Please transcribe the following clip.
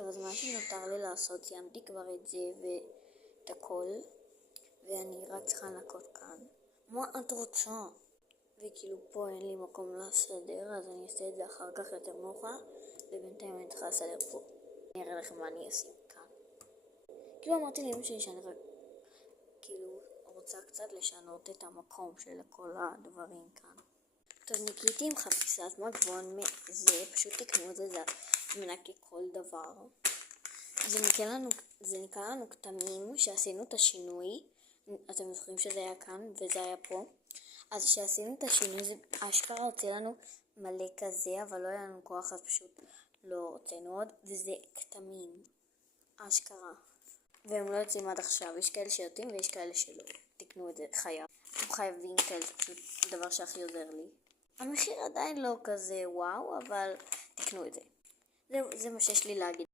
טוב, אז מה שנותר לי לעשות, סיימתי כבר את זה ואת הכל, ואני רק צריכה לנקות כאן. מה את רוצה? וכאילו פה אין לי מקום לסדר, אז אני אעשה את זה אחר כך יותר מאוחר, ובינתיים אני צריכה לסדר פה. אני אראה לכם מה אני אשים כאן. כאילו אמרתי לאמא שלי שאני רק כאילו רוצה קצת לשנות את המקום של כל הדברים כאן. טוב, ניקיתי עם חפיסת מגבון זה, פשוט תקנו את זה, זה מנקה כל דבר. זה נקרא לנו כתמים שעשינו את השינוי. אתם זוכרים שזה היה כאן וזה היה פה? אז שעשינו את השינוי זה אשכרה הוצא לנו מלא כזה, אבל לא היה לנו כוח, אז פשוט לא הוצאנו עוד, וזה כתמים אשכרה, והם לא יוצאים עד עכשיו. יש כאלה שיוצאים ויש כאלה שלא. תקנו את זה, אתם חייבים כאלה, זה פשוט הדבר שהכי עוזר לי. המחיר עדיין לא כזה וואו, אבל תקנו את זה. זה מה שיש לי להגיד.